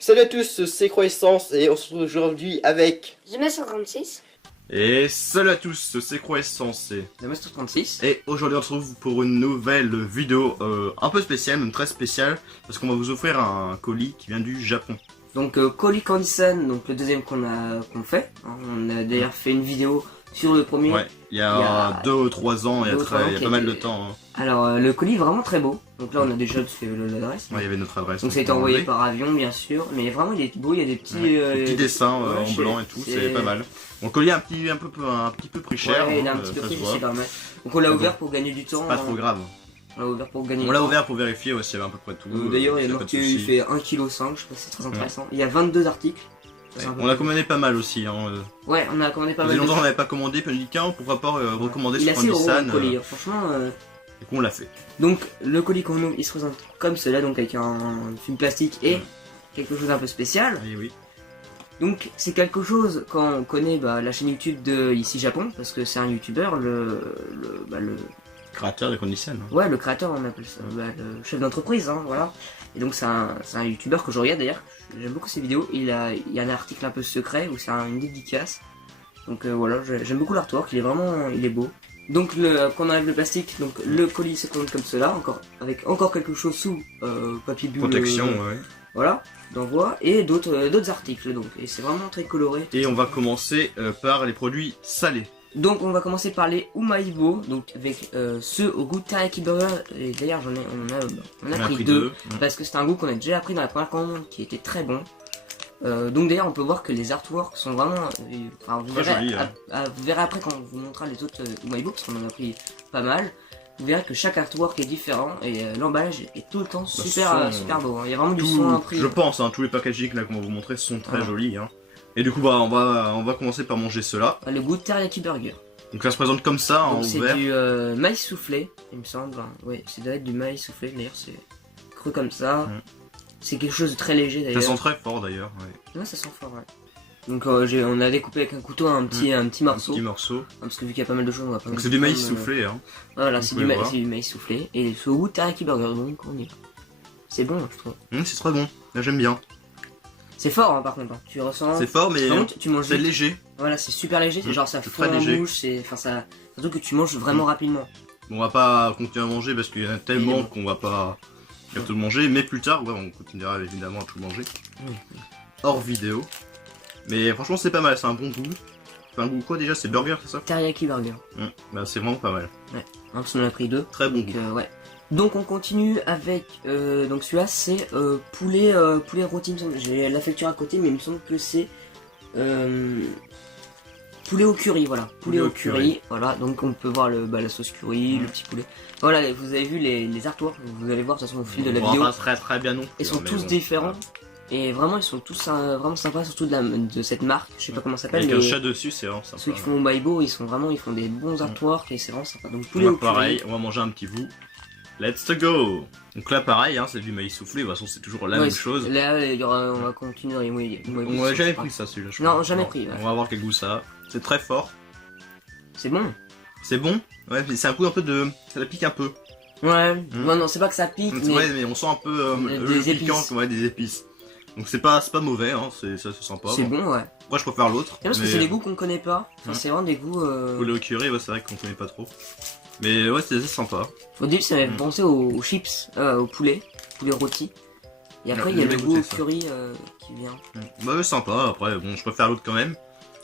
Salut à tous, c'est Croissance et on se retrouve aujourd'hui avec... The 36. Et salut à tous, c'est Croissance The 36. et aujourd'hui on se retrouve pour une nouvelle vidéo un peu spéciale, même très spéciale, parce qu'on va vous offrir un colis qui vient du Japon. Donc Colis Candy-san, donc le deuxième qu'on fait. On a d'ailleurs fait une vidéo sur le premier. Ouais, il y a 2 ou 3 ans, il y a pas mal de temps. Hein. Alors le colis est vraiment très beau. Donc là on a déjà l'adresse. Ouais, il y avait notre adresse. Donc ça a été envoyé par avion bien sûr, mais vraiment il est beau, il y a des petits, des petits dessins en blanc et tout, c'est pas mal. Bon, le colis est un petit peu prix cher. Ouais, il est un petit peu prix, c'est pas mal. Donc on l'a ouvert pour gagner du temps. Pas trop grave. On l'a ouvert pour gagner. On l'a ouvert pour vérifier aussi, il y avait à peu près tout. D'ailleurs il y a marqué qu'il fait 1,5 kg, je sais pas si c'est très intéressant. Il y a 22 articles. Ouais. On a commandé pas mal aussi. Hein. Ouais, on a commandé pas mal. Ça faisait longtemps qu'on n'avait pas commandé, puis on a dit tiens, pourquoi pas recommander sur Candy-san. Colis, franchement. Du coup on l'a fait. Donc le colis qu'on ouvre, il se présente comme cela, donc avec un film plastique et quelque chose d'un peu spécial. Oui, oui. Donc c'est quelque chose quand on connaît la chaîne YouTube de Ici Japon, parce que c'est un youtubeur, le Créateur de Candy-san. Hein. Ouais, le créateur, on appelle ça, le chef d'entreprise, hein, voilà. Et donc c'est un youtubeur que je regarde d'ailleurs, j'aime beaucoup ses vidéos. Il y a un article un peu secret où c'est une dédicace. Donc voilà, j'aime beaucoup l'artwork, il est beau. Donc quand on enlève le plastique, donc le colis se présente comme cela, avec encore quelque chose sous papier bulle. Protection, ouais. Voilà, d'envoi, et d'autres articles, donc, et c'est vraiment très coloré. Et on va commencer par les produits salés. Donc on va commencer par les Umaibo, donc avec ceux au goût teriyaki burger, et d'ailleurs on a pris deux, parce que c'est un goût qu'on a déjà pris dans la première commande, qui était très bon. Donc d'ailleurs on peut voir que les artworks sont vraiment, vous verrez après quand on vous montrera les autres Umaibo, parce qu'on en a pris pas mal. Vous verrez que chaque artwork est différent et l'emballage est tout le temps super beau. Hein. Il y a vraiment du soin impris. Je pense, hein, tous les packaging là qu'on va vous montrer sont très jolis. Hein. Et du coup on va commencer par manger cela. Le goût teriyaki burger. Donc ça se présente comme ça en ouvert. C'est du maïs soufflé, il me semble. Oui, c'est doit être du maïs soufflé. D'ailleurs c'est cru comme ça. C'est quelque chose de très léger d'ailleurs. Ça sent très fort d'ailleurs. Ouais, ça sent fort. Ouais. Donc on a découpé avec un couteau un petit morceau. Un petit morceau. Parce que vu qu'il y a pas mal de choses, on va pas. Donc c'est du maïs soufflé. Hein. Voilà, c'est du maïs soufflé. Et c'est au goût teriyaki burger, donc on y va. C'est bon, je trouve. C'est très bon. Là j'aime bien. C'est fort hein, par contre. Hein. Tu ressens. C'est fort mais tu manges c'est léger. Voilà, c'est super léger. C'est genre ça fond en bouche. Ça. Surtout que tu manges vraiment rapidement. Bon, on va pas continuer à manger parce qu'il y en a tellement qu'on va pas tout manger. Mais plus tard, on continuera évidemment à tout manger. Hors vidéo. Mais franchement c'est pas mal, c'est un bon goût. C'est un goût quoi déjà? C'est burger, c'est ça? Teriyaki burger. Bah c'est vraiment pas mal. Ouais, parce qu'on en a pris deux. Très bon goût. Ouais. Donc on continue avec, donc celui-là c'est poulet rôti, il me semble. J'ai la facture à côté mais il me semble que c'est poulet au curry, voilà. Poulet au curry, voilà. Donc on peut voir la sauce curry, le petit poulet. Voilà, vous avez vu les artworks, vous allez voir de toute façon au fil de la vidéo. Très bien non. Ils sont tous différents. Et vraiment ils sont tous vraiment sympas, surtout de cette marque, je sais pas comment ça s'appelle. Avec un chat dessus, c'est vraiment sympa. Ceux qui font Umaibo, ils font des bons artworks et c'est vraiment sympa. Donc poulet au curry. Pareil, on va manger un petit bout. Let's go. Donc là pareil, hein, c'est du maïs soufflé, de toute façon c'est toujours la même chose. Là on va continuer. On a jamais pris ça celui-là, je crois. Non, jamais pris. Ouais. On va voir quel goût ça a. C'est très fort. C'est bon. C'est bon. Ouais, c'est un goût un peu de... Ça la pique un peu. Ouais, non c'est pas que ça pique. Ouais, mais on sent un peu le piquant, des épices. Donc c'est pas mauvais, hein, c'est sympa. C'est bon, ouais. Moi je préfère l'autre. Parce que c'est des goûts qu'on connaît pas. Enfin, c'est vraiment des goûts. Poulet au curry, ouais, c'est vrai qu'on connaît pas trop. Mais ouais, c'est sympa. Au début, ça m'avait pensé aux chips, au poulet rôti. Et après, il y a le goût au curry qui vient. Bah, ouais, sympa. Après, bon, je préfère l'autre quand même.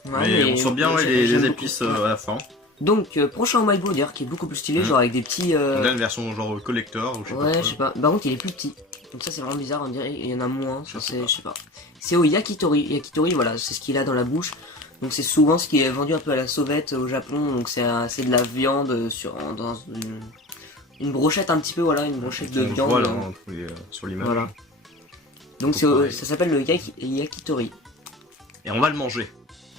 Ouais, mais on sent bien les épices à la fin. Donc, prochain Umaibo d'ailleurs, qui est beaucoup plus stylé, genre avec des petits. On a une version genre collector ou je sais pas. Ouais, je sais pas. Par contre, il est plus petit. Donc ça c'est vraiment bizarre, on dirait il y en a moins, je sais pas. C'est au yakitori. Yakitori, voilà, c'est ce qu'il a dans la bouche. Donc c'est souvent ce qui est vendu un peu à la sauvette au Japon. Donc c'est de la viande dans une brochette un petit peu, voilà, une brochette de viande. Voilà, sur l'image. Voilà. Donc ça s'appelle le yakitori. Et on va le manger.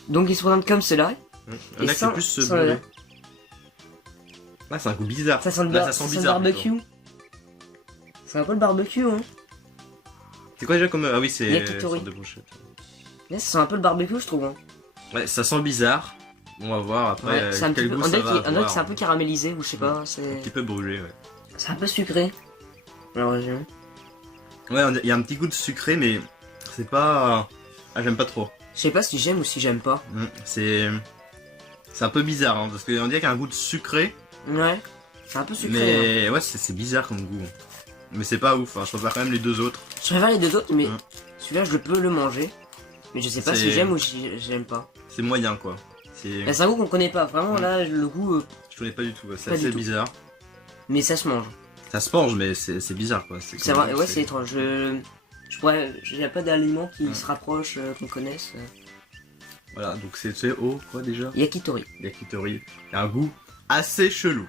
Donc il se présente comme cela. Il y en a qui plus se brûler. Ah, c'est un goût bizarre. Ça sent bizarre. Barbecue. C'est un peu le barbecue, hein. C'est quoi déjà comme... Ah oui, c'est yakitori. De brochette. Ça sent un peu le barbecue, je trouve. Hein. Ouais, ça sent bizarre. On va voir après quel goût ça va avoir. On dirait que c'est un peu caramélisé, ou je sais pas. Un petit peu brûlé, ouais. C'est un peu sucré. Alors, ouais, il y a un petit goût de sucré, mais C'est pas... Ah, j'aime pas trop. Je sais pas si j'aime ou si j'aime pas. C'est un peu bizarre, hein, parce qu'on dirait qu'il y a un goût de sucré. Ouais, c'est un peu sucré. Mais ouais, c'est bizarre comme goût. Mais c'est pas ouf, hein. Je préfère quand même les deux autres. Je préfère les deux autres, mais celui-là je peux le manger. Mais je sais pas si j'aime ou si j'aime pas. C'est moyen quoi. C'est un goût qu'on connaît pas, vraiment là le goût... Je connais pas du tout, c'est assez bizarre. Mais ça se mange. Ça se mange, mais c'est bizarre quoi. C'est vrai, ouais, c'est étrange. J'ai pas d'aliment qui se rapproche, qu'on connaisse. Voilà, donc c'est au quoi déjà? Yakitori. Yakitori. Il y a un goût assez chelou.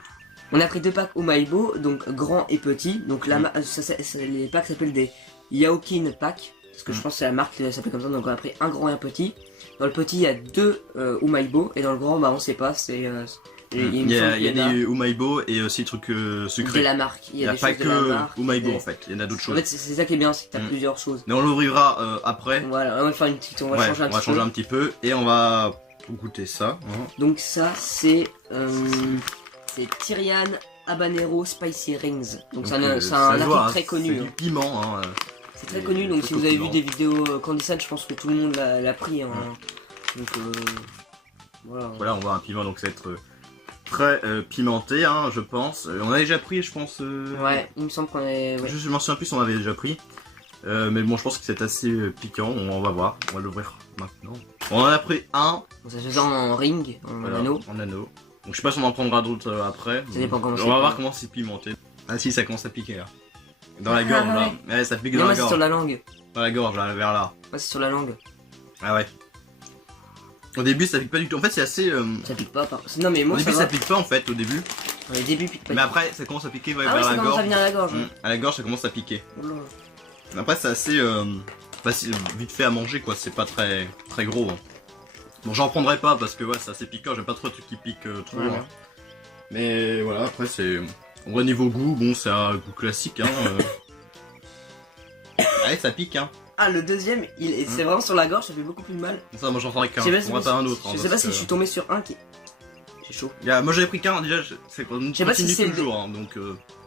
On a pris 2 packs Umaibo, donc grand et petit. Donc là, les packs s'appellent des Yaokin packs. Parce que je pense que c'est la marque qui s'appelle comme ça. Donc on a pris un grand et un petit. Dans le petit, il y a 2 Umaibo. Et dans le grand, bah on sait pas. Il y a des Umaibo et aussi des trucs sucrés. De la marque. Il y a pas que Umaibo en fait. Il y en a d'autres choses. En fait, c'est ça qui est bien, c'est que t'as plusieurs choses. Mais on l'ouvrira après. Voilà, on va faire une petite. On va changer un petit peu. Et on va goûter ça. Donc ça, c'est Tyrian Habanero Spicy Rings. Donc c'est un article très connu. C'est du piment. C'est très connu, donc si vous avez vu des vidéos Candysan, je pense que tout le monde l'a pris. Donc voilà, on voit un piment, donc ça va être très pimenté, je pense. On a déjà pris, je pense. Ouais, il me semble qu'on est. Ouais. Je m'en souviens plus, on avait déjà pris. Mais bon, je pense que c'est assez piquant, on va voir. On va l'ouvrir maintenant. On en a pris un. Ça se faisait en ring, en anneau. En anneau. Donc je sais pas si on en prendra d'autres après. Ça dépend comment on va voir comment c'est pimenté. Ah si, ça commence à piquer là. Dans la gorge là. Ouais, ça pique dans la gorge. C'est sur la langue. Dans la gorge là, vers là. Ouais, c'est sur la langue. Ah ouais. Au début ça pique pas du tout. En fait c'est assez... Ça pique pas. Non mais moi au début ça pique pas en fait au début. Les débuts pique pas. Mais après ça commence à piquer vers ça la commence gorge. À venir à la gorge. À la gorge ça commence à piquer. Après c'est assez facile, vite fait à manger quoi. C'est pas très gros. Bon j'en prendrai pas parce que ouais c'est assez piquant. J'aime pas trop les trucs qui piquent trop. Mais voilà après c'est... En vrai niveau goût, bon c'est un goût classique Ouais ça pique Ah le deuxième, c'est vraiment sur la gorge, ça fait beaucoup plus de mal. Ça moi j'en ferai qu'un, on va pas un autre. Je sais pas si je suis tombé sur un qui... C'est chaud. Moi j'avais pris qu'un déjà, c'est quoi. Je sais pas si c'est le jour donc...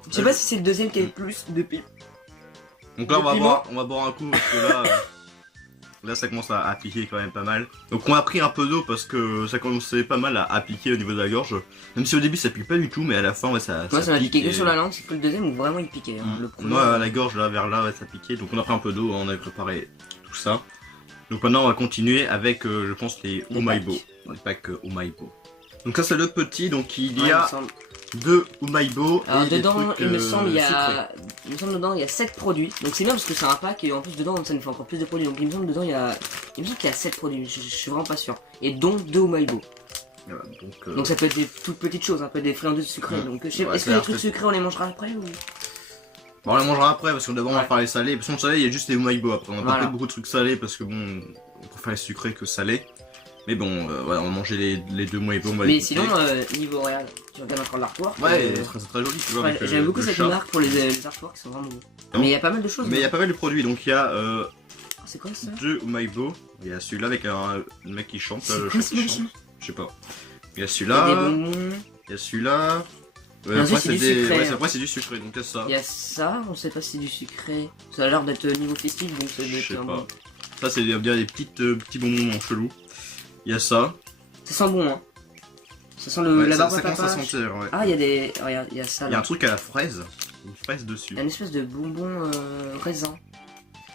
Je sais pas si c'est le deuxième qui a le plus de pipe. Donc là on va boire un coup parce que là... Là ça commence à piquer quand même pas mal. Donc on a pris un peu d'eau parce que ça commençait pas mal à piquer au niveau de la gorge. Même si au début ça pique pas du tout, mais à la fin ça moi ça m'a piqué que sur la langue, c'est que le deuxième où vraiment il piquait. Le premier, moi à la gorge là vers là ça piquait. Donc on a pris un peu d'eau, on avait préparé tout ça. Donc maintenant on va continuer avec je pense les Umaibo. Les packs Umaibo. Donc ça c'est le petit, donc il y a 2 Umaibo. Alors dedans il me semble il y a dedans il y a 7 produits. Donc c'est bien parce que c'est un pack et en plus dedans ça nous fait encore plus de produits. Donc il me semble dedans il y a 7 produits, je suis vraiment pas sûr. Et dont 2 Umaibo. Voilà, donc ça peut être des toutes petites choses, un peu des friandises sucrées. Donc est-ce que les trucs sucrés on les mangera après ou... Bon on les mangera après parce que d'abord on va faire les salés. Parce qu'on savait il y a juste les Umaibo après. On a pas fait beaucoup de trucs salés parce que bon on préfère les sucrés que salés. Mais bon, voilà, on va manger les 2 Umaibo. Mais sinon, niveau regarde, tu regardes encore l'artwork. Ouais, c'est très joli, tu vois. J'aime beaucoup cette marque pour les artworks, qui sont vraiment beaux. Mais il y a pas mal de choses. Mais il y a pas mal de produits, donc il y a c'est quoi ça 2 Umaibo. Il y a celui-là avec un mec qui chante, le chat qui chante. Je sais pas. Il y a celui-là. Il y a celui-là. Après c'est du sucré, donc c'est ça. Il y a ça, on sait pas si c'est du sucré. Ça a l'air d'être niveau festif, donc ça doit être un bon. Ça c'est bien des petits bonbons en chelou. Il y a ça. Ça sent bon, hein. Ça sent la barbe à papa. Ça commence à sentir, ouais. Ah, il y a des... Regarde, il y a ça, là. Il y a un truc à la fraise. Une fraise dessus. Il y a une espèce de bonbon raisin.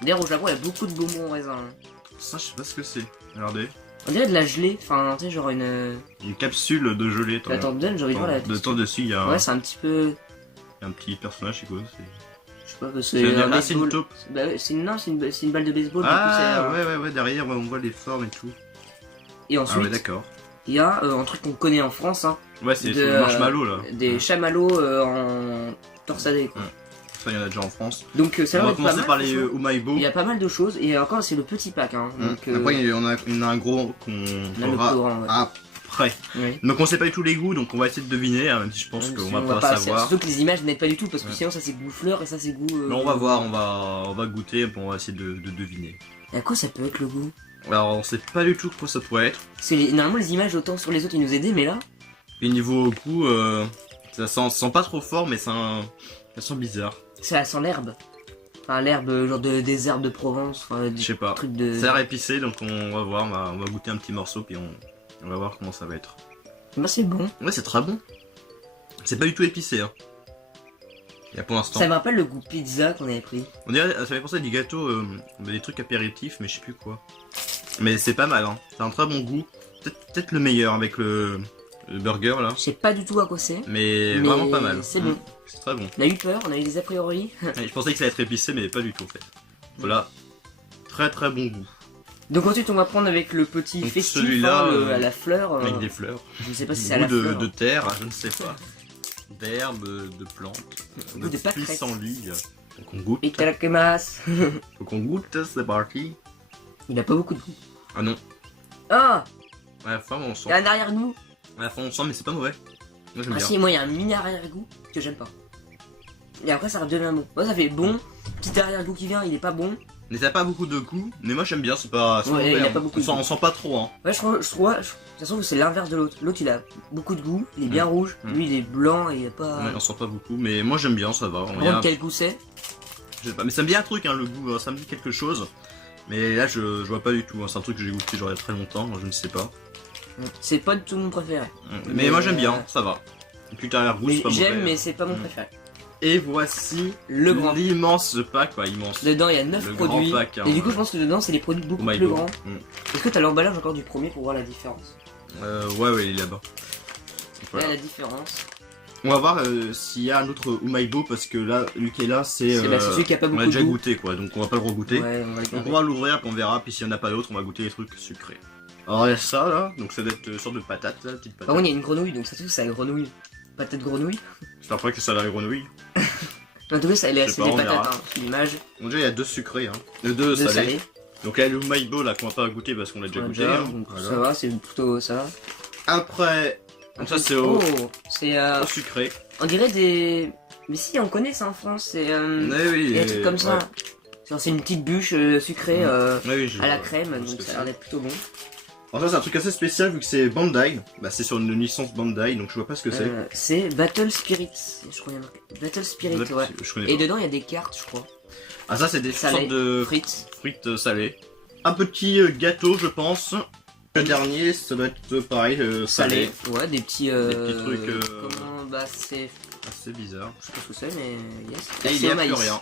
D'ailleurs, au Japon, il y a beaucoup de bonbons raisin. Ça, je sais pas ce que c'est. Regardez. On dirait de la gelée. Enfin, tu sais, genre une capsule de gelée. Attends, donne, j'ai envie de voir la... De temps dessus, il y a... Ouais, c'est un petit peu... Il y a un petit personnage, c'est quoi? Je sais pas, c'est une taupe. Bah, c'est une balle de baseball. Ah, ouais, derrière, on voit les formes et tout. Et ensuite, ouais, d'accord. Il y a un truc qu'on connaît en France, hein. Ouais, c'est le marshmallow là. Des chamallows en torsadés, quoi. Ça, il y en a déjà en France. Donc, ça on va commencer par les Umaibo. Il y a pas mal de choses, et encore, c'est le petit pack, hein. Donc, après, on a un gros qu'on aura après. Oui. Donc, on sait pas du tout les goûts, donc on va essayer de deviner, hein, même si je pense qu'on va pas savoir. Surtout que les images n'aident pas du tout, parce que sinon, ça c'est goût fleur et ça c'est goût. Non, on va voir, on va goûter, on va essayer de deviner. Et à quoi ça peut être le goût? Alors on sait pas du tout quoi ça pourrait être. Normalement les images autant sur les autres ils nous aidaient, mais là... Et niveau goût, ça sent pas trop fort mais ça sent bizarre. Ça sent l'herbe. Enfin, l'herbe, genre des herbes de Provence, enfin, des Je sais pas. trucs de... Ça a l'air épicé, donc on va voir, on va goûter un petit morceau, puis on va voir comment ça va être. Bah, c'est bon. Ouais, c'est très bon. C'est pas du tout épicé, hein. Et pour l'instant. Ça me rappelle le goût pizza qu'on avait pris. On dirait, ça fait penser à des gâteaux, des trucs apéritifs, mais je sais plus quoi. Mais c'est pas mal, hein. C'est un très bon goût. Peut-être le meilleur avec le burger là. Je sais pas du tout à quoi c'est. Mais vraiment pas mal. C'est bon. C'est très bon. On a eu peur, on a eu des a priori. Et je pensais que ça allait être épicé, mais pas du tout en fait. Voilà. Très très bon goût. Donc ensuite on va prendre avec le petit Donc, festif celui-là, hein, à la fleur. Avec des fleurs. Je ne sais pas si Du c'est à goût la fleur. de terre, je ne sais pas. D'herbe, de plantes, Goût de pâquerettes. pissenlit. Donc on goûte. Itadakimasu. Faut qu'on goûte, c'est parti. Il a pas beaucoup de goût. Ah non. Ah, À la fin on il sent. y a un arrière-goût. À la fin on sent, mais c'est pas mauvais. Moi j'aime Ah bien. si, moi il y a un mini arrière-goût que j'aime pas. Et après ça redevient bon. Moi ça fait bon. Petit arrière-goût qui vient, il est pas bon. Mais ça a pas beaucoup de goût, mais moi j'aime bien, c'est pas Ouais, mauvais, il a hein. pas beaucoup de on goût. sent pas trop, hein. Ouais, je trouve, de toute façon c'est l'inverse de l'autre. L'autre il a beaucoup de goût, il est bien rouge. Mm. Lui il est blanc et il a pas... Ouais, on sent pas beaucoup, mais moi j'aime bien, ça va. Par Il y a- contre, quel goût c'est? Je sais pas, mais ça me dit un truc, hein, le goût, ça me dit quelque chose. Mais là je vois pas du tout, hein. C'est un truc que j'ai goûté genre il y a très longtemps, je ne sais pas. C'est pas du tout mon préféré. Mais moi j'aime bien, ça va. Et puis t'as l'air goût, c'est pas mauvais. J'aime mais c'est pas mon préféré. Et voici Le grand. l'immense pack, quoi, immense. Dedans il y a 9 Le grand produits. pack, hein, et du coup ouais. je pense que dedans c'est des produits beaucoup Oh my plus God. grands. Mm. Est-ce que t'as l'emballage encore du premier pour voir la différence? Ouais, il est là-bas. Voilà. Là la différence. On va voir s'il y a un autre Umaibo, parce que là, lui qui est là, c'est. C'est celui qui a pas On beaucoup a de déjà goût. goûté, quoi, donc on va pas le regoûter. Ouais, on va le Donc garder. on va l'ouvrir, puis on verra, puis s'il y en a pas d'autres, on va goûter les trucs sucrés. Alors il y a ça là, donc ça doit être une sorte de patate, là, petite Par patate. contre il y a une grenouille donc ça se trouve c'est la grenouille. Patate grenouille. J'espère pas que ça a la grenouille. En tout cas ça elle est Je sais assez pas, des on patates verra. hein, sur l'image. Donc déjà il y a deux sucrés, hein. Deux De salés. salé. Donc là le Umaibo là qu'on va pas goûter parce qu'on l'a déjà Ouais, goûté. déjà, hein. donc Voilà. ça va, c'est plutôt ça va. Après, donc ça c'est au, Oh, c'est au sucré. on dirait des... Mais si on connaît ça en France, c'est... Ouais, oui, il y a des trucs comme ça. Genre, c'est une petite bûche sucrée Oui, je à la vois crème, ce donc que ça a c'est. l'air d'être plutôt bon. Alors ça c'est un truc assez spécial vu que c'est Bandai. Bah c'est sur une licence Bandai, donc je vois pas ce que c'est. C'est Battle Spirits, je crois qu'il y a marqué. Battle Spirit, ouais. Je connais Et pas. dedans il y a des cartes, je crois. Ah ça c'est des Salé, sortes de frites. frites salées. Un petit gâteau je pense. Le dernier ça doit être pareil, salé. Ouais, des petits... petits trucs, Comment... Bah c'est... Assez bizarre. Je sais pas ce que c'est, mais... Yes. Et il C'est y au a maïs. plus rien.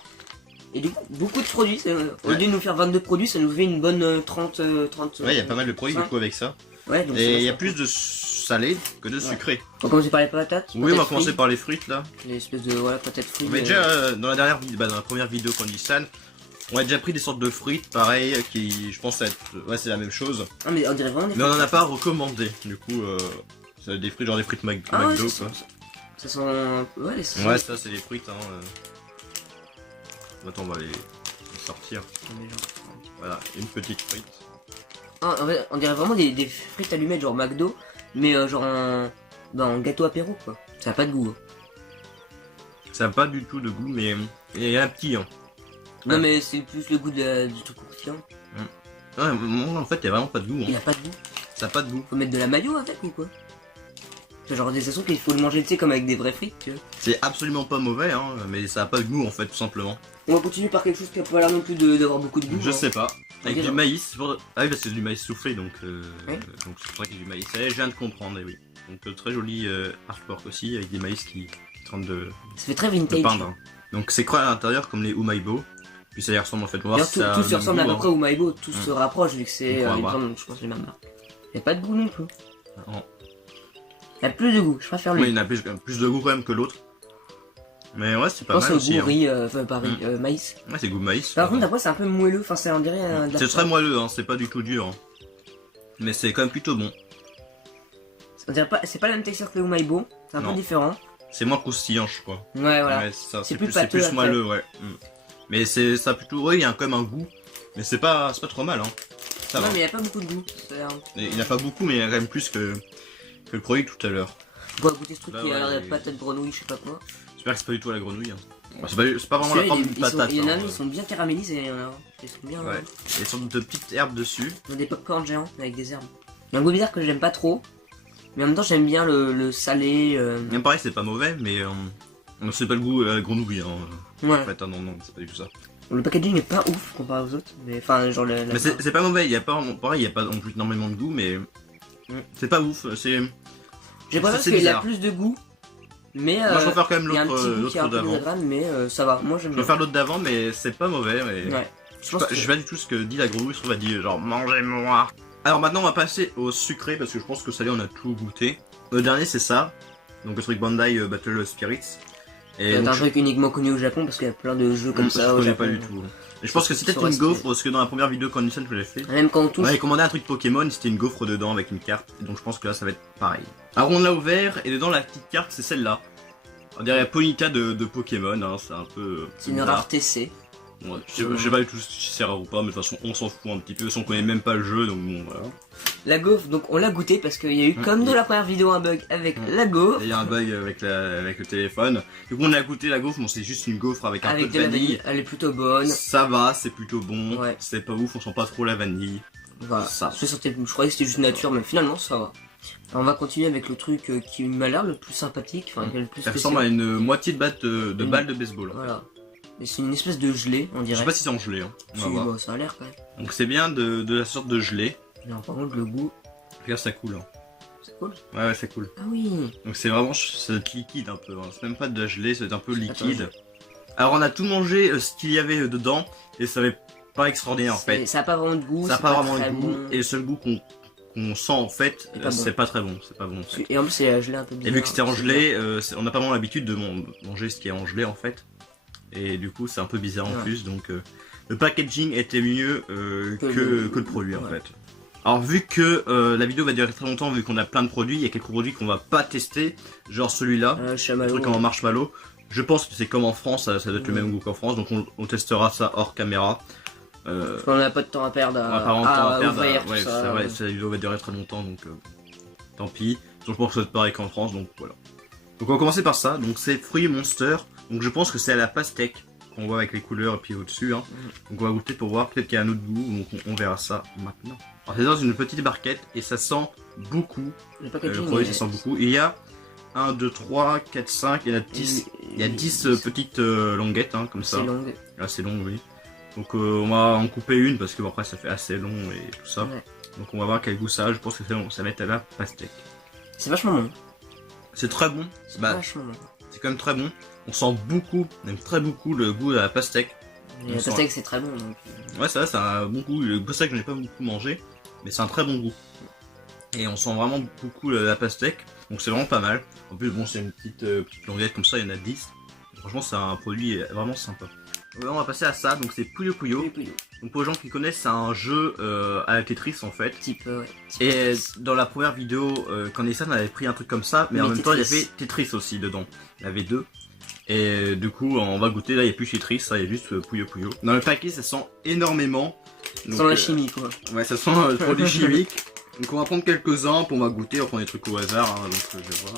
Et du coup, beaucoup de produits. Au lieu Ouais. de nous faire 22 produits, ça nous fait une bonne 30... Ouais, il y a pas mal de produits du cinq. coup avec ça. Ouais, donc Et il y a ça. plus de salé que de sucré. On va commencer par les patates. Oui, on va patates commencer frites, par les frites là. les espèces de voilà, patates frites. Mais déjà dans la dernière vidéo, dans la première vidéo qu'on Nissan, on a déjà pris des sortes de frites pareil qui je pense être ouais c'est la même chose. Ah, mais on dirait vraiment des Mais on en a frites. pas recommandé. Du coup c'est des frites genre des frites Ah ouais, McDo ça quoi. sent... Ça sent... Ouais, les sauces. Ouais ça c'est des frites hein. Attends on va les sortir. Voilà, une petite frite. Ah, en fait, on dirait vraiment des frites allumettes genre McDo, mais genre en gâteau apéro quoi. Ça a pas de goût. Hein. Ça n'a pas du tout de goût mais il y a un petit hein. Non Ouais. mais c'est plus le goût du tout croustillant. Ouais, moi, en fait il y a vraiment pas de goût Il hein. a pas de goût. Ça a pas de goût. Faut mettre de la mayo avec ou quoi? C'est genre des façons qu'il faut le manger tu sais comme avec des vraies frites tu vois. C'est absolument pas mauvais hein, mais ça a pas de goût en fait tout simplement. On va continuer par quelque chose qui a pas l'air non plus d'avoir beaucoup de goût. Je hein. sais pas. Avec Ok, du non. maïs. Ah oui, parce que c'est du maïs soufflé, donc Ouais. donc c'est vrai qu'il y a du maïs. Eh, je viens de comprendre, eh oui. Donc très joli artwork aussi, avec des maïs qui tentent de Ça fait très vintage. peindre. Donc c'est croix à l'intérieur comme les Umaibo. Puis ça y ressemble en fait. On va voir D'ailleurs, si ça a tout le se même ressemble à goût, peu hein. près au Maïbo, tout se rapproche vu que c'est, Donc, on va il me voir. semble, je pense, les mêmes marques. Il n'y a pas de goût non plus. Non. Il y a plus de goût, je préfère Oui, lui. il y en a plus de goût quand même que l'autre. Mais ouais, c'est Je pas pense mal au aussi. goût Hein. riz, enfin pas riz, maïs. Ouais, c'est goût maïs. Par contre, après, c'est un peu moelleux, enfin, c'est on dirait de la C'est très farine. moelleux, hein, c'est pas du tout dur. Hein. Mais c'est quand même plutôt bon. On dirait pas, c'est pas la même texture que le Maïbo, c'est un peu Non. différent. C'est moins croustillant, je crois. Ouais, voilà. Ouais, c'est ça. C'est C'est plus plus, pâteux, après. moelleux, ouais. Mais c'est ça plutôt. Ouais, il y a quand même un goût. Mais c'est pas trop mal, hein. Ça Ouais, va. mais il n'y a pas beaucoup de goût. Ça a l'air- Et il n'y a pas beaucoup, mais il y a quand même plus que le produit tout à l'heure. On va goûter ce truc Bah qui a l'air ouais, de patate grenouille, je sais pas quoi. J'espère que c'est pas du tout à la grenouille. Hein. Bah, c'est pas vraiment la Celui-là, forme il d'une est- ils sont- patate. il y en a hein. un, ils sont bien caramélisés, il y en a un. Ils sont bien. Ouais. Il y a une sorte de petites herbes dessus. Ils ont des popcorn géants avec des herbes. Il y a un goût bizarre que j'aime pas trop. Mais en même temps, j'aime bien le salé. Même pareil, c'est pas mauvais, mais c'est pas le goût à la grenouille. Hein. Ouais. En fait, hein, non, c'est pas du tout ça. Le packaging est pas ouf comparé aux autres, mais enfin genre Mais c'est pas mauvais, il y a pas pareil, il y a pas non plus énormément de goût, mais c'est pas ouf, c'est. J'ai l'impression qu'il a plus de goût, mais moi je préfère quand même il y a un petit goût qui est un l'autre peu d'avant. désagréable, mais ça va. Moi j'aime Je bien. préfère l'autre d'avant, mais c'est pas mauvais. Mais... Ouais. Je sais pas du tout ce que dit la grenouille, je trouve, elle dit genre mangez-moi. Alors maintenant on va passer au sucré parce que je pense que ça y est, on a tout goûté. Le dernier c'est ça, donc le truc Bandai Battle Spirits. Et C'est un truc uniquement connu au Japon parce qu'il y a plein de jeux comme ça. je au connais Japon. pas du tout. Et je pense que c'était Ça une reste- gaufre parce que dans la première vidéo Condition je l'ai fait. Même quand on touche. On avait commandé un truc Pokémon, c'était une gaufre dedans avec une carte, donc je pense que là ça va être pareil. Alors on l'a ouvert et dedans la petite carte c'est celle-là. On dirait Ponyta de Pokémon, hein, c'est un peu. C'est une bizarre. rareté C. Ouais, je sais pas du tout si c'est rare ou pas, mais de toute façon on s'en fout un petit peu, si on connaît même pas le jeu, donc bon voilà. La gaufre, donc on l'a goûté parce qu'il y a eu comme de la première vidéo un bug avec la gaufre. Il y a un bug avec le téléphone. Du coup on a goûté la gaufre, bon c'est juste une gaufre avec un Avec peu de de la vanille. vanille, elle est plutôt bonne. Ça va, c'est plutôt bon. Ouais. C'est pas ouf, on sent pas trop la vanille. Voilà, Ça. je croyais que c'était juste nature, mais finalement ça va. Alors, on va continuer avec le truc qui m'a l'air le plus sympathique, enfin qui est le plus Ça spécial. ressemble à une moitié de batte de Une- balle de baseball. En fait. Voilà. Et c'est une espèce de gelée, on Je dirait. sais pas si c'est en gelée. Hein. On va Si, voir. bon, ça a l'air quand même. Donc c'est bien de la sorte de gelée. Non, par contre, le goût, Regarde ça coule. Hein. c'est cool. Ouais, ça coule. Ah oui. Donc c'est vraiment c'est liquide un peu. Hein. C'est même pas de la gelée, c'est un peu Attends, liquide. Alors on a tout mangé ce qu'il y avait dedans et ça avait pas extraordinaire en fait. Ça a pas vraiment de goût. Ça a c'est pas vraiment très de goût bon. et le seul goût qu'on sent en fait, C'est pas bon. c'est pas très bon. C'est pas bon. En fait. Et en plus, c'est gelé un peu Et bizarre. vu que c'était en C'est gelée, on n'a pas vraiment l'habitude de manger ce qui est en gelé en fait. Et du coup c'est un peu bizarre en Ouais. plus. Donc le packaging était mieux que le produit en Ouais. fait. Alors vu que la vidéo va durer très longtemps, vu qu'on a plein de produits, il y a quelques produits qu'on va pas tester, genre celui-là, le chamallow. truc en marshmallow. Je pense que c'est comme en France, ça doit être le même goût qu'en France, donc on testera ça hors caméra. Parce qu'on n'a pas de temps à perdre On va pas vraiment de temps à perdre, ouvrir tout ouais, ça. c'est vrai, cette vidéo va durer très longtemps, donc tant pis. Donc, je pense que ça va être pareil qu'en France, donc voilà. Donc on va commencer par ça, donc c'est fruits monster, donc je pense que c'est à la pastèque qu'on voit avec les couleurs et puis au-dessus. Hein. Donc on va goûter pour voir, peut-être qu'il y a un autre goût, donc on verra ça maintenant. Alors c'est dans une petite barquette et ça sent beaucoup, Le le packaging produit est- ça sent beaucoup. Il y a 1, 2, 3, 4, 5, il y en a 10, il y a 10 petites languettes hein, comme ça. C'est long. Assez long, oui. Donc on va en couper une parce que bon, après ça fait assez long et tout ça. Ouais. Donc on va voir quel goût ça a, je pense que ça va être à la pastèque. C'est vachement bon. C'est très bon, bah, Vachement bon. c'est quand même très bon. On sent beaucoup, même très beaucoup le goût de la pastèque. Et la pastèque c'est très bon. Donc... Ouais ça va, c'est un bon goût, le pastèque je n'ai pas beaucoup mangé, mais c'est un très bon goût. Et on sent vraiment beaucoup la pastèque, donc c'est vraiment pas mal. En plus bon c'est une petite languette comme ça, il y en a 10. Franchement c'est un produit vraiment sympa. Donc, là, on va passer à ça, donc c'est Puyo Puyo. Donc pour les gens qui connaissent, c'est un jeu à la Tetris en fait. Type, ouais. Et dans la première vidéo, Candice avait pris un truc comme ça, mais en même temps il y Tetris. avait Tetris aussi dedans. Il y avait deux. Et du coup on va goûter, là il n'y a plus Tetris, ça il y a juste Puyo Puyo. Dans le paquet ça sent énormément. Donc, Sans la chimie quoi. Ouais ça sent le produit chimique. Donc on va prendre quelques-uns, puis on va goûter, on va prendre des trucs au hasard, hein, donc je vais voir.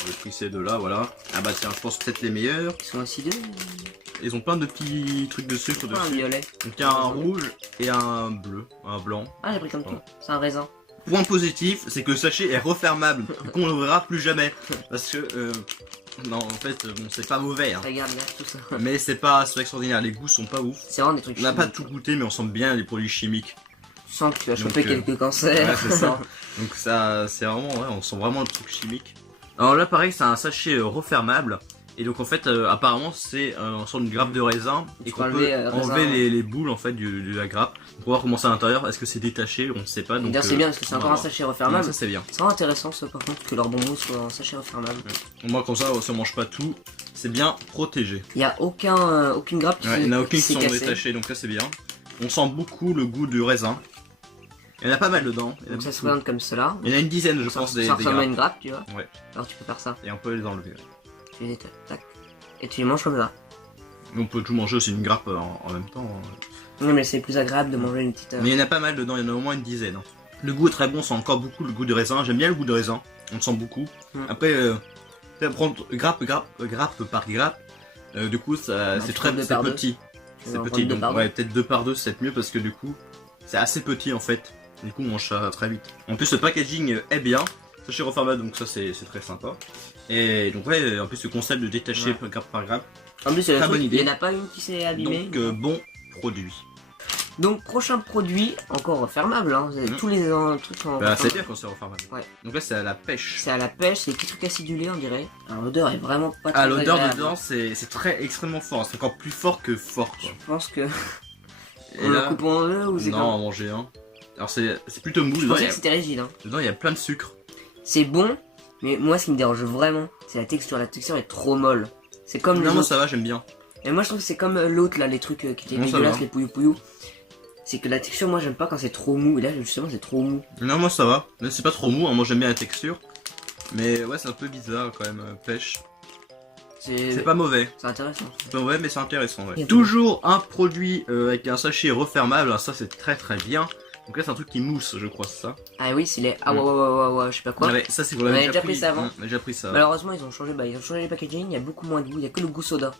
Je vais trisser de là, voilà. Ah bah tiens, je pense peut-être les meilleurs. Ils sont acideux. Ils ont plein de petits trucs de sucre Ah, un dessus. violet. Donc il y a un rouge et un bleu, un blanc. Ah j'ai pris comme tout. C'est un raisin. Point positif, c'est que le sachet est refermable, du coup on l'ouvrira plus jamais. Parce que, non en fait, bon c'est pas mauvais, hein. Regarde là, tout ça. Mais c'est pas extraordinaire, les goûts sont pas ouf. C'est vraiment des trucs On n'a pas chimiques. tout goûté mais on sent bien les produits chimiques. Tu sens que tu vas Donc, choper quelques cancers. Ouais c'est ça. Donc ça, c'est vraiment, ouais, on sent vraiment le truc chimique. Alors là pareil c'est un sachet refermable. Et donc en fait apparemment c'est une sorte de grappe de raisin et Tu qu'on peux peut enlever, enlever raisin. les boules en fait de la grappe pour voir comment c'est à l'intérieur, est-ce que c'est détaché, on ne sait pas. Donc D'ailleurs c'est bien parce que c'est on va encore un voir. sachet Donc, refermable. ça c'est bien. C'est vraiment intéressant ça par contre que leur bonbon soit un sachet refermable. Moi comme ça si on mange pas tout, c'est bien protégé. Il y a aucune grappe qui Ouais, il n'y en a aucune qui s'est sont cassée. détachées donc ça c'est bien. On sent beaucoup le goût du raisin. Il y en a pas mal dedans. Il y en a Donc ça se beaucoup. présente comme cela. Il y en a une dizaine je Ça pense des ressemble à grappes. une grappe tu vois. Ouais. Alors tu peux faire ça. Et on peut les enlever. Tu les étales. Tac. Et tu les manges comme ça. Mais on peut tout manger aussi une grappe en même temps. Non mais c'est plus agréable de manger une petite... Mais il y en a pas mal dedans, il y en a au moins une dizaine. Hein. Le goût est très bon, on sent encore beaucoup le goût de raisin. J'aime bien le goût de raisin, on le sent beaucoup. Après, prendre grappe par grappe, du coup ça Non, c'est tu très prends deux c'est par deux. petit. Tu C'est vas en petit, prendre deux donc par ouais, peut-être 2 par 2 c'est mieux parce que du coup c'est assez petit en fait. Du coup on mange ça très vite. En plus le packaging est bien, sachet refermable donc ça c'est très sympa. Et donc ouais, en plus le concept de détacher Ouais. grappe par grappe, En plus, Très bonne idée. il n'y en a pas une qui s'est abîmée. Donc bon produit. Donc prochain produit, encore refermable, hein. Tous les trucs en... Bah, c'est bien quand c'est refermable. Ouais. Donc là c'est à la pêche. C'est à la pêche, c'est des petits trucs acidulés on dirait. Alors l'odeur est vraiment pas très Ah, l'odeur agréable. dedans c'est extrêmement fort, c'est encore plus fort que fort quoi. Je pense que... Et on là, le coupe en deux ou c'est non, on va manger un. Alors c'est plutôt mou, Je dedans pensais il que y a- c'était rigide, hein. dedans il y a plein de sucre. C'est bon, mais moi ce qui me dérange vraiment, c'est la texture. La texture est trop molle. C'est comme les Non, moi autres. ça va, j'aime bien. Et moi je trouve que c'est comme l'autre là, les trucs qui étaient Non, ça dégueulasses, va. les pouillou pouillou. C'est que la texture, moi j'aime pas quand c'est trop mou. Et là justement c'est trop mou. Non, moi ça va. Mais c'est pas trop mou, hein. Moi j'aime bien la texture. Mais ouais, c'est un peu bizarre quand même, pêche. C'est pas mauvais. C'est intéressant. C'est pas mauvais, mais c'est intéressant. Ouais. Et Toujours un produit avec un sachet refermable, alors ça c'est très bien. Donc là c'est un truc qui mousse, je crois, c'est ça. Ah oui, c'est les... Ah ouais, je sais pas quoi. Ah ouais, ça c'est vous On l'avez avait déjà pris ça avant. On a déjà pris ça. Malheureusement ils ont changé, ils ont changé les packaging, il y a beaucoup moins de goût, il y a que le goût soda.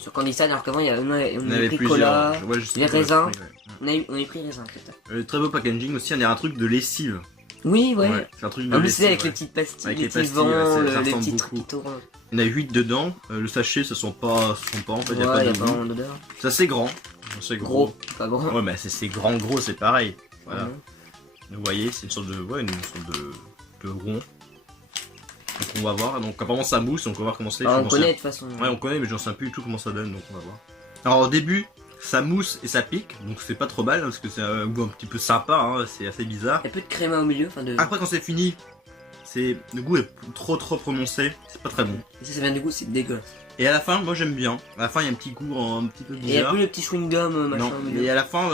Sur Candy alors qu'avant on on avait avait pris plusieurs. cola, Ouais, je sais les pas, ouais, raisins. ouais. on a pris raisin peut-être. Très beau packaging aussi, on a un truc de lessive. Oui, ouais. C'est un truc de En plus lessive. c'est avec ouais. les petites pastilles, Avec les les petits pastilles, vents, ouais, ça les ressemble petits trucs beaucoup. qui tournent. Il y en a 8 dedans. Le sachet, ce sont pas en fait, il Ouais, y a pas y a de pas goût. vraiment d'odeur. C'est assez grand. C'est Gros, pas grand. Ouais, mais c'est grand, gros, c'est pareil. Voilà. Mhm. Vous voyez, c'est une sorte de, ouais, une sorte de rond. Donc on va voir. Donc apparemment ça mousse, donc on va voir comment c'est. Ah, Je on m'en connaît sais- de toute façon. Ouais, on connaît, mais j'en sais plus du tout comment ça donne, donc on va voir. Alors au début, ça mousse et ça pique, donc c'est pas trop mal, hein, parce que c'est un goût un petit peu sympa, hein, c'est assez bizarre. Il y a peu de créma au milieu, enfin de... Après quand c'est fini, le goût est trop prononcé, c'est pas très bon. Et ça vient du goût, c'est dégueulasse. Et à la fin, moi j'aime bien. À la fin, il y a un petit goût un petit peu Et il y a bizarre. plus le petit chewing gum machin Non, au milieu. et à la fin,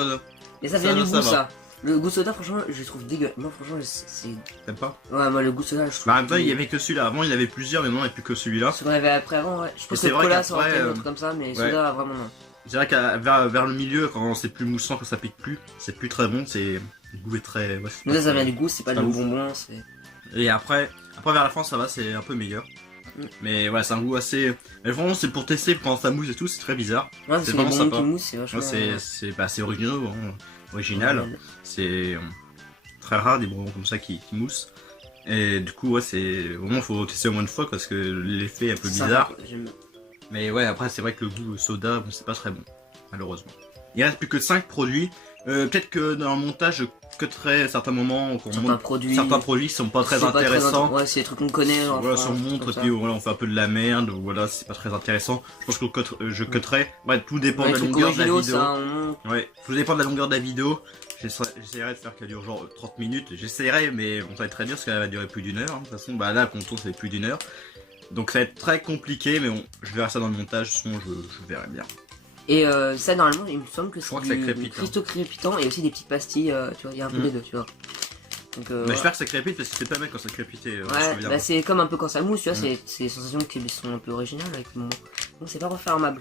Et ça ça vient va, du ça goût va. ça. Le goût soda franchement je le trouve dégueulasse. Moi franchement c'est... t'aimes pas? Ouais moi le goût soda je trouve... Bah en même temps, il y avait que celui-là. Avant, il y avait plusieurs, mais maintenant, il n'y a plus que celui-là. Ce qu'on avait après avant, ouais. Je pense c'est que vrai cola ça aurait qu'après, été un truc comme ça, mais ouais. soda vraiment non. C'est vrai qu'à vers le milieu, quand c'est plus moussant, quand ça pique plus, c'est plus très bon. Le goût est très. Ouais, c'est Mais pas ça, ça très- vient du goût, c'est pas pas du ouf. bonbon, c'est... Et après vers la fin, ça va, c'est un peu meilleur. Mais ouais, c'est un goût assez. Mais vraiment, c'est pour tester quand ça mousse et tout, c'est très bizarre. Ouais, parce C'est que les vraiment bonbons sympa. qui moussent, c'est vachement... Ouais, c'est original, hein, original. Ouais. C'est très rare des bonbons comme ça qui moussent. Et du coup, ouais, c'est. Vraiment, faut tester au moins une fois parce que l'effet est un peu C'est bizarre. sympa, j'aime bien. Mais ouais, après, c'est vrai que le goût soda, bon, c'est pas très bon, malheureusement. Il reste plus que 5 produits. Peut-être que dans le montage, je cutterai à certains moments qu'on Certains montre produits... certains produits qui sont pas très c'est pas intéressants. Ouais, c'est des trucs qu'on connaît, genre... Voilà, enfin, si on des trucs montre comme et ça. puis voilà, on fait un peu de la merde, ou voilà, c'est pas très intéressant. Je pense que je cutterai. Ouais, tout dépend Ouais, de les la trucs longueur de la originaux, vidéo. ça, on... Ouais, tout dépend de la longueur de la vidéo. J'essaierai de faire qu'elle dure genre 30 minutes. J'essaierai, mais bon, ça va être très dur parce qu'elle va durer plus d'une heure. Hein. De toute façon, bah là, quand on tourne, ça fait plus d'une heure. Donc ça va être très compliqué, mais bon, je verrai ça dans le montage, sinon je verrai bien. Et ça, normalement, il me semble que crois c'est que ça du crépite, hein. cristaux crépitants et aussi des petites pastilles, tu vois, il y a un peu des deux, tu vois. Donc, Mais j'espère que ça crépite parce que c'était pas mal quand ça crépitait. Je me ouais, souviens. bah c'est comme un peu quand ça mousse, tu vois, c'est des sensations qui sont un peu originales avec le moment. Donc c'est pas refermable.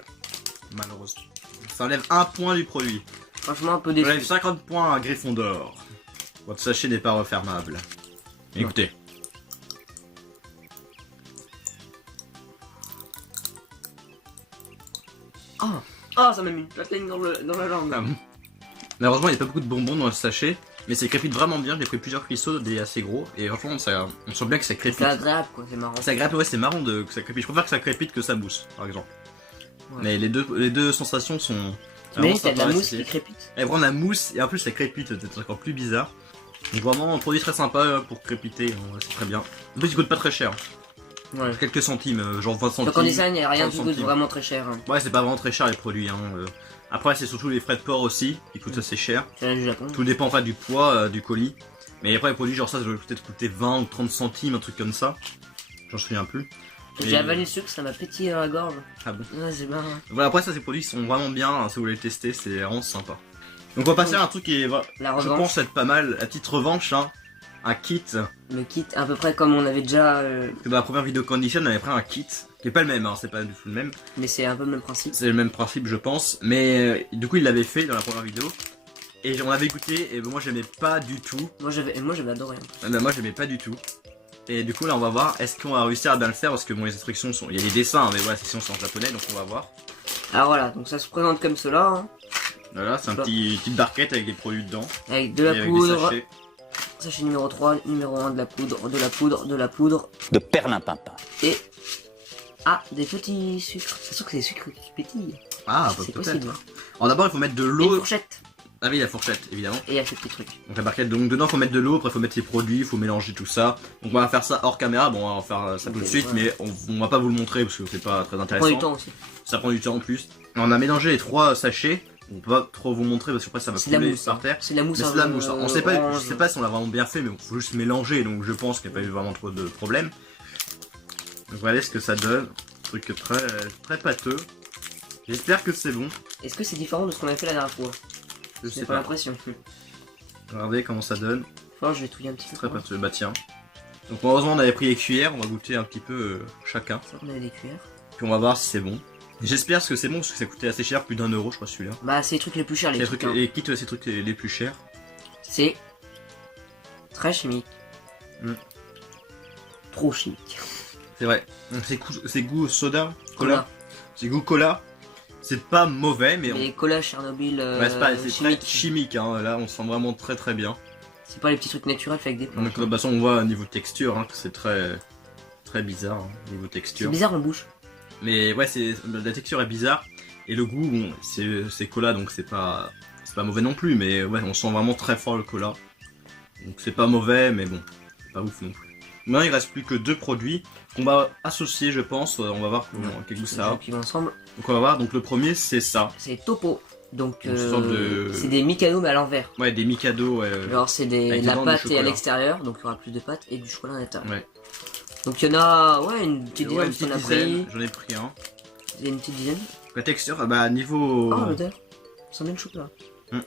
Malheureusement. Ça enlève 1 point du produit. Franchement, un peu Ça déçu. enlève 50 points à Gryffondor. Votre sachet n'est pas refermable. Écoutez. Oh, ça m'a mis une platine dans la langue. Ah bon. Malheureusement, il n'y a pas beaucoup de bonbons dans le sachet. Mais ça crépite vraiment bien. J'ai pris plusieurs cristaux, des assez gros. Et franchement, on sent bien que ça crépite. C'est agréable, quoi, c'est marrant. C'est agréable, ouais, c'est marrant que ça crépite. Je préfère que ça crépite que ça mousse, par exemple. Ouais. Mais les deux sensations sont. Mais vraiment t'as de la sympas, mousse c'est- qui crépite. Et vraiment la mousse et en plus ça crépite, c'est encore plus bizarre. Donc vraiment un produit très sympa pour crépiter, hein, c'est très bien. En plus il coûte pas très cher, Ouais. quelques centimes, genre 20 centimes. Donc en design, il n'y a rien 30 qui coûte centimes. vraiment très cher. Hein. Ouais, c'est pas vraiment très cher les produits. Hein. Après c'est surtout les frais de port aussi qui coûtent assez cher. C'est rien du Japon. Tout dépend en fait du poids du colis. Mais après les produits genre ça doit peut-être coûter 20 ou 30 centimes, un truc comme ça. J'en souviens plus. J'ai avalé le sucre, ça m'a pétillé dans la gorge. Ah bon. Ouais, c'est marrant. Voilà, après ça ces produits sont vraiment bien, hein, si vous voulez les tester, c'est vraiment sympa. Donc on va passer à un truc qui est, La je revanche, pense être pas mal, à titre revanche, hein, un kit. le kit, à peu près comme on avait déjà... Dans la première vidéo Condition, on avait pris un kit, qui est pas le même, hein, c'est pas du tout le même. mais c'est un peu le même principe. C'est le même principe, je pense. Mais du coup, il l'avait fait dans la première vidéo. Et on l'avait goûté, et moi j'aimais pas du tout. Moi j'avais adoré. Hein. Ah, ben, moi j'aimais pas du tout. Et du coup, là on va voir, est-ce qu'on va réussir à bien le faire, parce que bon, les instructions sont. Il y a des dessins, hein, mais voilà, c'est en japonais, donc on va voir. Alors voilà, donc ça se présente comme cela, hein, Voilà, c'est un petit type barquette avec des produits dedans. avec de Et la avec des poudre, sachets. sachet numéro 3, numéro 1, de la poudre, de la poudre, de la poudre, de perlimpinpin. et Ah, des petits sucres. C'est sûr que c'est des sucres qui pétillent. Ah, c'est peut-être. possible. Alors d'abord, il faut mettre de Et une l'eau. fourchette. Ah oui, la fourchette, évidemment. Et il y a ce petit truc. Donc la barquette, donc dedans, il faut mettre de l'eau, après il faut mettre les produits, il faut mélanger tout ça. Donc on va faire ça hors caméra, bon, on va faire ça tout de suite, mais on va pas vous le montrer parce que c'est pas très Ça intéressant. prend du temps aussi. Ça prend du temps en plus. On a mélangé les 3 sachets. On peut pas trop vous montrer parce que après ça va C'est de la couler mousse. par terre. C'est de la mousse. Mais c'est de la mousse. On sait pas, orange. je sais pas si on l'a vraiment bien fait, mais il faut juste mélanger. Donc je pense qu'il n'y a pas eu vraiment trop de problèmes. Donc voilà ce que ça donne. Un truc très pâteux. J'espère que c'est bon. Est-ce que c'est différent de ce qu'on avait fait la dernière fois? Je J'ai sais pas pas. l'impression. Regardez comment ça donne. Enfin, je vais touiller un petit peu. Très pâteux. Bah tiens. Donc heureusement on avait pris les cuillères. On va goûter un petit peu chacun. C'est vrai qu'on avait des cuillères. Puis on va voir si c'est bon. J'espère que c'est bon parce que ça coûtait assez cher, plus d'1 euro je crois celui-là. Bah, c'est les trucs les plus chers, C'est les les trucs. trucs, Hein. et quitte ces trucs les plus chers. C'est très chimique. Mm. Trop chimique. C'est vrai. C'est goût soda, cola. C'est goût cola. C'est pas mauvais, mais Les colas Chernobyl ouais, c'est très chimiques. chimique. Hein. Là, on sent vraiment très bien. C'est pas les petits trucs naturels faits avec des plantes. Donc, de toute façon, on voit au niveau texture hein, que c'est très bizarre au niveau C'est texture. bizarre en bouche. Mais ouais, la texture est bizarre. Et le goût, bon, c'est cola, donc c'est pas mauvais non plus. Mais ouais, on sent vraiment très fort le cola. Donc c'est pas mauvais, mais bon, c'est pas ouf non plus. Maintenant, il reste plus que 2 produits qu'on va associer, je pense. On va voir quel goût ça a. Qui vont ensemble. Donc on va voir. Donc le premier, c'est ça. C'est Topo. Donc Une sorte de- c'est des Mikado mais à l'envers. Ouais, des Mikado. Genre c'est avec de la dedans du pâte et à chocolat. l'extérieur, donc il y aura plus de pâte et du chocolat à l'intérieur. Ouais. Donc il y en a une petite Ouais, dizaine, une on a petite pris. dizaine. J'en ai pris un. Il y a une petite dizaine. La texture, bah niveau. Oh l'odeur. Ça sent bien le chocolat.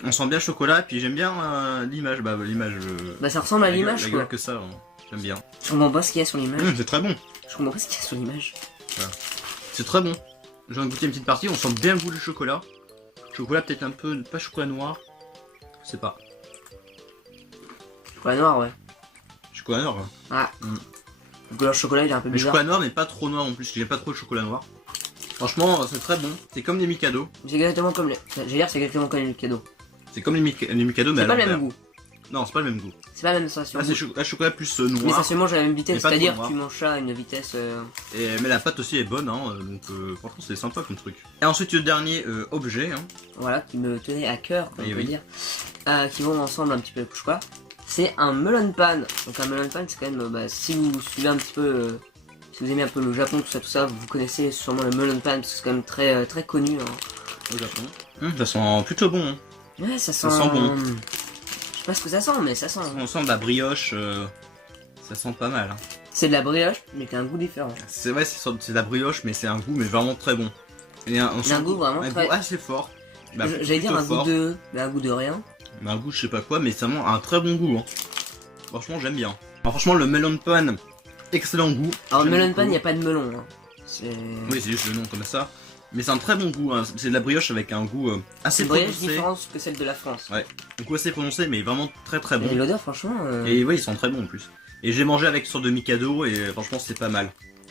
On sent bien le chocolat, puis j'aime bien l'image. Bah l'image. Bah ça ressemble à la gueule- l'image la quoi. gueule que ça, hein. J'aime bien. Je comprends pas ce qu'il y a sur l'image. C'est très bon. Je comprends pas ce qu'il y a sur l'image. C'est très bon. Je viens de goûter une petite partie. On sent bien le goût du chocolat. Chocolat peut-être un peu, pas chocolat noir. Je sais pas. Chocolat noir ouais. Chocolat noir. Hein. Ah. Mm. Le couleur chocolat il est un peu Mais bizarre. chocolat noir mais pas trop noir en plus. J'aime pas trop le chocolat noir. Franchement, c'est très bon. C'est comme les Mikado. C'est exactement comme les. J'allais dire c'est exactement comme les Mikado. C'est comme les Mikado mais C'est à pas le l'envers. même goût. Non, c'est pas le même goût. C'est pas la même sensation. Là, c'est chocolat plus noir. Mais ça se mange à la même vitesse, Mais pas trop c'est-à-dire noir. tu manges ça à une vitesse. Mais la pâte aussi est bonne, hein, donc franchement c'est sympa comme truc. Et ensuite le dernier objet, hein. Voilà, qui me tenait à cœur, on Eh peut oui. dire, qui vont ensemble un petit peu, je crois. C'est un melon pan. Donc un melon pan, c'est quand même, bah, si vous suivez un petit peu, si vous aimez un peu le Japon, tout ça, vous connaissez sûrement le melon pan parce que c'est quand même très connu hein, au Japon. Ça sent plutôt bon. Hein. Ouais, ça sent bon. Je sais pas ce que ça sent, mais ça sent. On sent de la brioche, ça sent pas mal. Hein. C'est de la brioche, mais qui a un goût différent. C'est vrai, c'est de la brioche, mais c'est un goût mais vraiment très bon. Et on Il a un goût vraiment un très. goût assez fort. Bah, J'allais dire plutôt un goût fort. mais un goût de rien. Mais un goût je sais pas quoi, mais c'est vraiment un très bon goût. Hein. Franchement j'aime bien. Alors, franchement le melon pan, excellent goût. Alors le J'aime melon pan, il beaucoup. n'y a pas de melon. Hein. C'est. Oui c'est juste le nom comme ça. Mais c'est un très bon goût, hein. C'est de la brioche avec un goût assez une brioche prononcé. différente que celle de la France. Ouais, un goût assez prononcé mais vraiment très Et bon. l'odeur, franchement. Et oui, ils sont très bons en plus. Et j'ai mangé avec une sorte de Mikado et franchement c'est pas mal.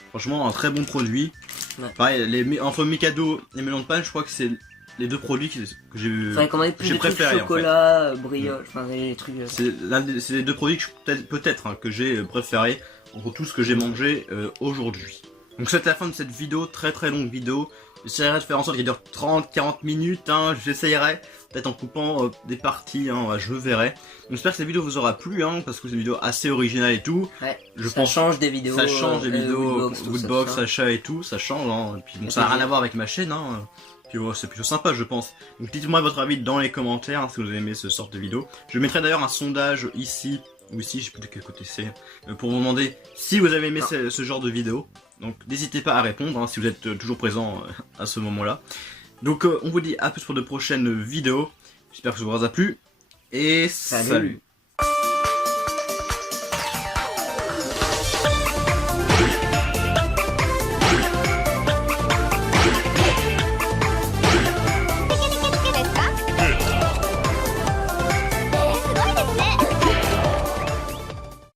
Franchement un très bon produit. Ouais. Pareil, entre Mikado et Melon de Pan, je crois que c'est les 2 produits que j'ai. Faudrait commander plus j'ai de trucs préféré, en chocolat, brioche, enfin des trucs. C'est les 2 produits que peut-être hein, que j'ai préféré entre tout ce que j'ai mangé aujourd'hui. Donc c'est la fin de cette vidéo, très longue vidéo. J'essaierai de faire en sorte qu'elle dure 30-40 minutes, hein, j'essayerai, peut-être en coupant des parties, hein, je verrai. Donc j'espère que cette vidéo vous aura plu, hein, parce que c'est une vidéo assez originale et tout. Ouais, Je ça pense change des vidéos. ça change des vidéos, Woodbox, tout Woodbox, ça. achat et tout, ça change, hein. Et puis bon, Et ça n'a puis- rien à voir avec ma chaîne, hein. Puis ouais, c'est plutôt sympa, je pense. Donc dites-moi votre avis dans les commentaires, hein, si vous avez aimé ce sort de vidéo. Je mettrai d'ailleurs un sondage ici, ou ici, je sais plus de quel côté c'est, pour vous demander si vous avez aimé ce genre de vidéo. Donc n'hésitez pas à répondre, hein, si vous êtes toujours présent à ce moment-là. Donc on vous dit à plus pour de prochaines vidéos. J'espère que ça vous aura plu. Et salut.